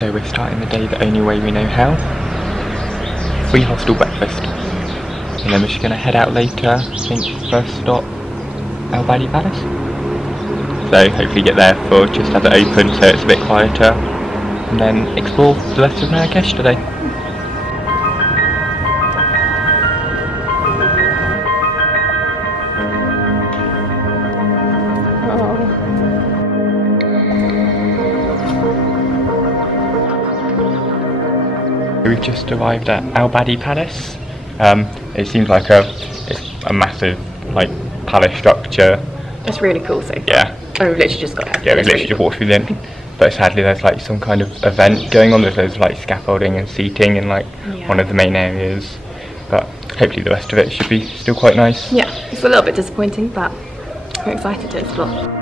So we're starting the day the only way we know how. Free hostel breakfast. And then we're just going to head out later, I think first stop, Badi Palace. So hopefully get there for just have it open so it's a bit quieter. And then explore the rest of Marrakech today. We've just arrived at Badi Palace. It seems like it's a massive palace structure. It's really cool so far. Yeah. And we've literally just got here. Yeah, we've literally just walked through the but sadly there's some kind of event going on. There's loads of scaffolding and seating in one of the main areas. But hopefully the rest of it should be still quite nice. Yeah, it's a little bit disappointing, but we're excited to explore.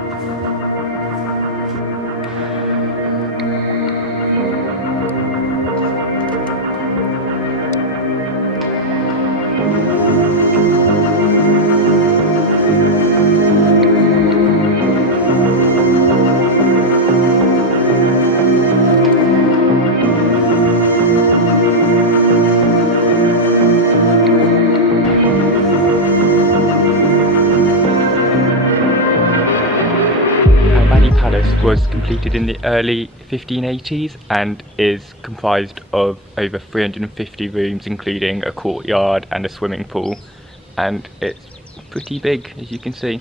Was completed in the early 1580s and is comprised of over 350 rooms, including a courtyard and a swimming pool, and it's pretty big, as you can see.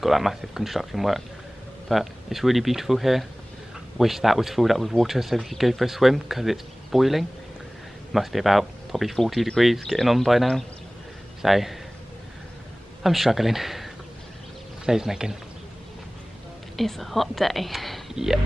Got that massive construction work, but it's really beautiful here. Wish that was filled up with water so we could go for a swim because it's boiling. Must be about probably 40 degrees getting on by now, so I'm struggling. Says Megan. It's a hot day. Yep.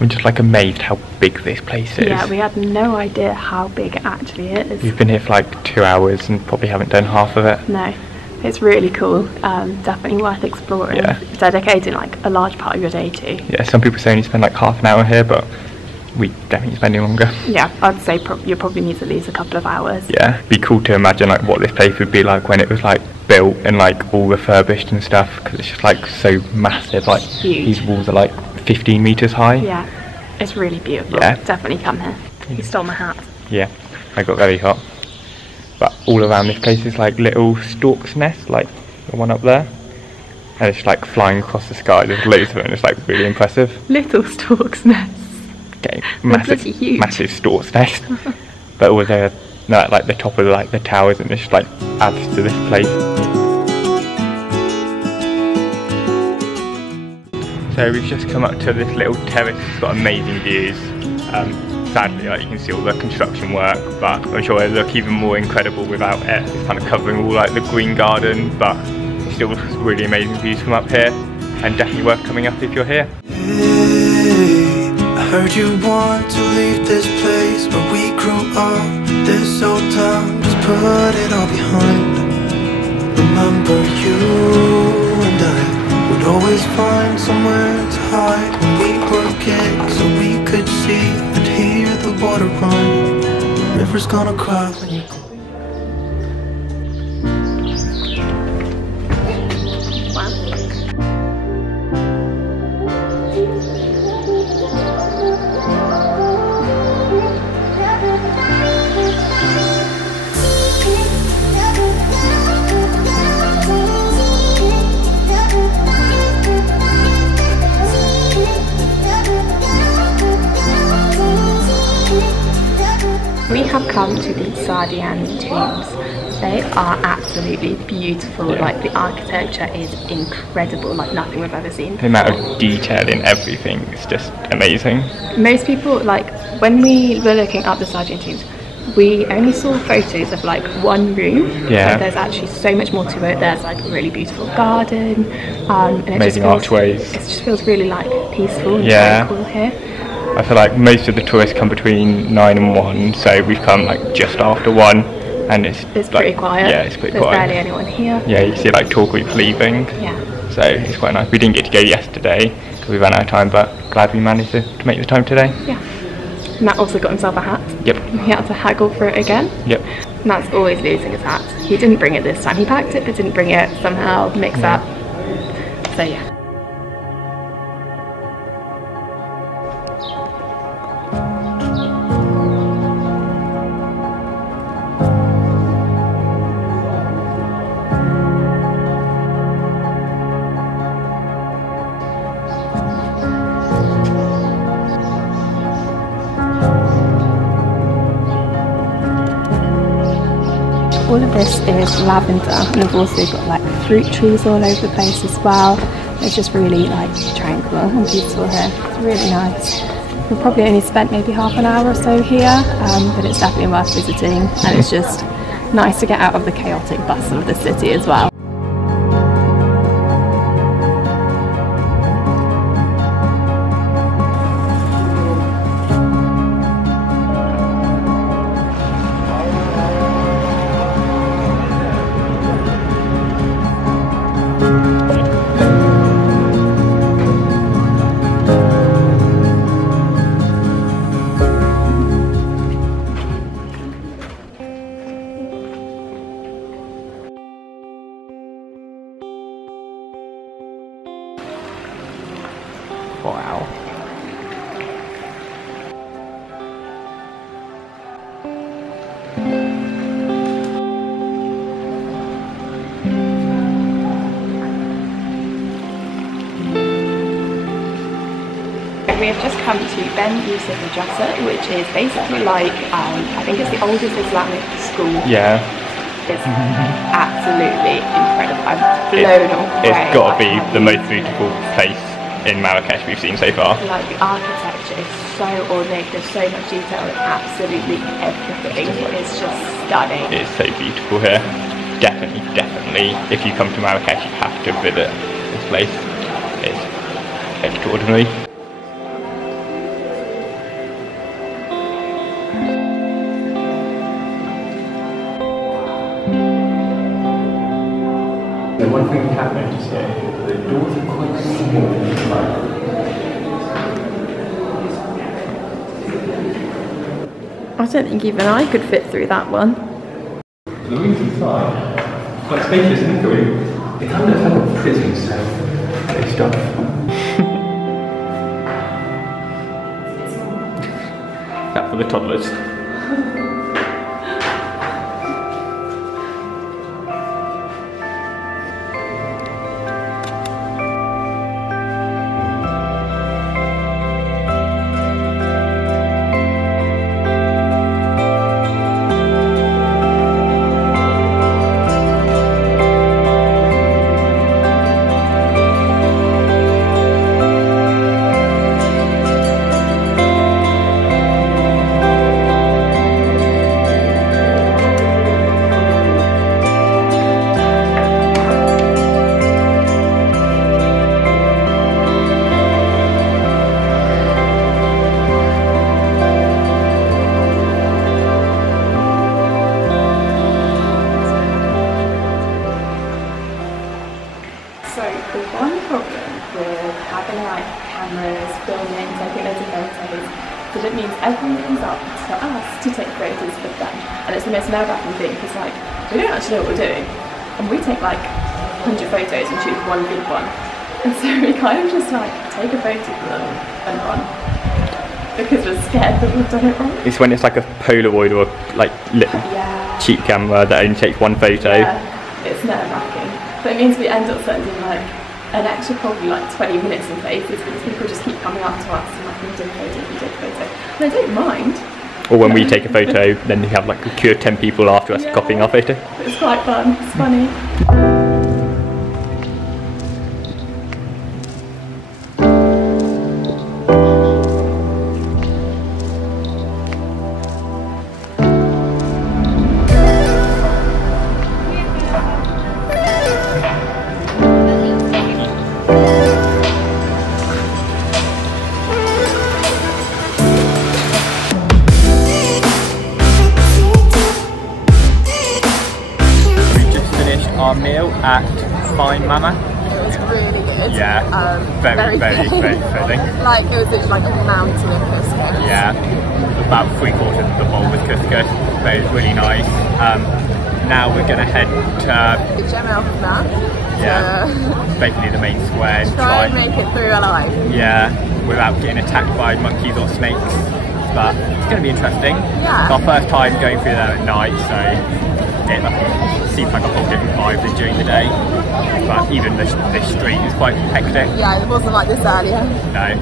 I'm just amazed how big this place is. Yeah, we had no idea how big it actually is. We've been here for 2 hours and probably haven't done half of it. No, it's really cool. Definitely worth exploring. Yeah. Dedicating a large part of your day to. Yeah, some people say only spend half an hour here, but we definitely spending longer. Yeah, I'd say you probably need at least a couple of hours. Yeah, it'd be cool to imagine what this place would be like when it was built and all refurbished and stuff, because it's just so massive. Huge. These walls are 15 meters high. Yeah, it's really beautiful. Yeah. Definitely come here. You stole my hat. Yeah, I got very hot. But all around this place is little stork's nests, like the one up there. And it's flying across the sky. There's loads of it and it's really impressive. Little stork's nests. Okay, Huge. massive stork's nest. But all there, the top of the towers, and it just adds to this place. So we've just come up to this little terrace. It's got amazing views. Sadly, you can see all the construction work, but I'm sure it'll look even more incredible without it. It's covering all the green garden, but it's still really amazing views from up here, and definitely worth coming up if you're here. Hey, I heard you want to leave this place where we grew up. This old town, just put it all behind. Remember you and I would always find somewhere to hide when we were kids, so we could see and hear the water run. River's gonna cry when you go. We have come to the Saadian Tombs. They are absolutely beautiful. Yeah. The architecture is incredible, nothing we've ever seen. The amount of detail in everything is just amazing. Most people, when we were looking up the Saadian Tombs, we only saw photos of one room. Yeah. There's actually so much more to it. There's a really beautiful garden. And amazing archways. It just feels really peaceful and yeah. very cool here. I feel like most of the tourists come between 9 and 1, so we've come like just after 1, and it's It's like, pretty quiet. Yeah, it's pretty There's quiet. barely anyone here. Yeah, you see like tour groups leaving. Yeah. So it's quite nice. We didn't get to go yesterday because we ran out of time, but glad we managed to make the time today. Yeah. Matt also got himself a hat. Yep. He had to haggle for it again. Yep. Matt's always losing his hat. He didn't bring it this time. He packed it but didn't bring it. Somehow mix up. So yeah. All of this is lavender, and we've also got like fruit trees all over the place as well. It's just really like tranquil and beautiful here. It's really nice. We've probably only spent maybe half an hour or so here, but it's definitely worth visiting, and it's just nice to get out of the chaotic bustle of the city as well. Wow. We have just come to Ben Yusuf Madrasa, which is basically like, I think it's the oldest Islamic school. Yeah. It's absolutely incredible. I'm blown away. It's got to be the most beautiful place in Marrakech we've seen so far. Like the architecture is so ornate, there's so much detail in absolutely everything. It's just stunning. It's so beautiful here. Definitely, if you come to Marrakech, you have to visit this place. It's extraordinary. The one thing we have noticed here, the doors are quite small inside. I don't think even I could fit through that one. The rooms inside, quite spacious in the room. They kind of have a prison cell. They stop. That for the toddlers. So the one problem with having like cameras, filming, taking loads of photos, is that it means everyone comes up to us to take photos with them. And it's the most nerve-wracking thing because like, we don't actually know what we're doing. And we take like 100 photos and choose one good one. And so we kind of just like take a photo of them and run. Because we're scared that we've done it wrong. It's when it's like a Polaroid or like little cheap camera that only takes one photo. Yeah, it's nerve-wracking. But it means we end up spending like an extra probably like 20 minutes in places because people just keep coming up to us and like, we take a photo, we take a photo. And I don't mind. Or when we take a photo, then we have like a queue of 10 people after us copying our photo. It's quite fun, it's funny. meal at Fine Mama. It was really good. Yeah, very filling. Like, it was literally like a mountain of couscous. Yeah, about 3/4 of the bowl with couscous, but it was really nice. Now we're going to head to Jemaa El Fna. Yeah, basically the main square. Try and make it through alive. Yeah, without getting attacked by monkeys or snakes. But it's going to be interesting. Yeah. It's our first time going through there at night, so it seems like a whole different vibe than during the day. But even this street is quite hectic. Yeah, it wasn't like this earlier. No.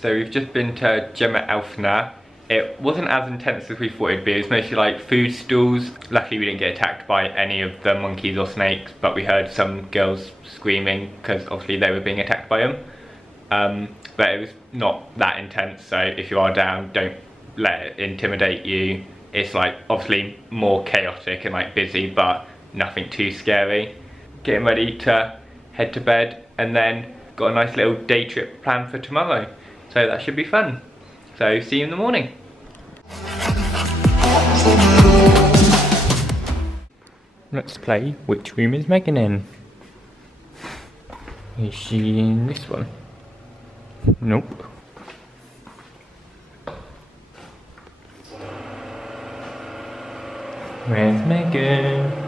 So we've just been to Jemaa El Fna. It wasn't as intense as we thought it'd be. It was mostly like food stalls. Luckily we didn't get attacked by any of the monkeys or snakes, but we heard some girls screaming because obviously they were being attacked by them. But it was not that intense, so if you are down, don't let it intimidate you. It's like obviously more chaotic and like busy, but nothing too scary. Getting ready to head to bed, and then got a nice little day trip planned for tomorrow. So that should be fun. So see you in the morning. Let's play which room is Megan in. Is she in this one? Nope. Where's Megan?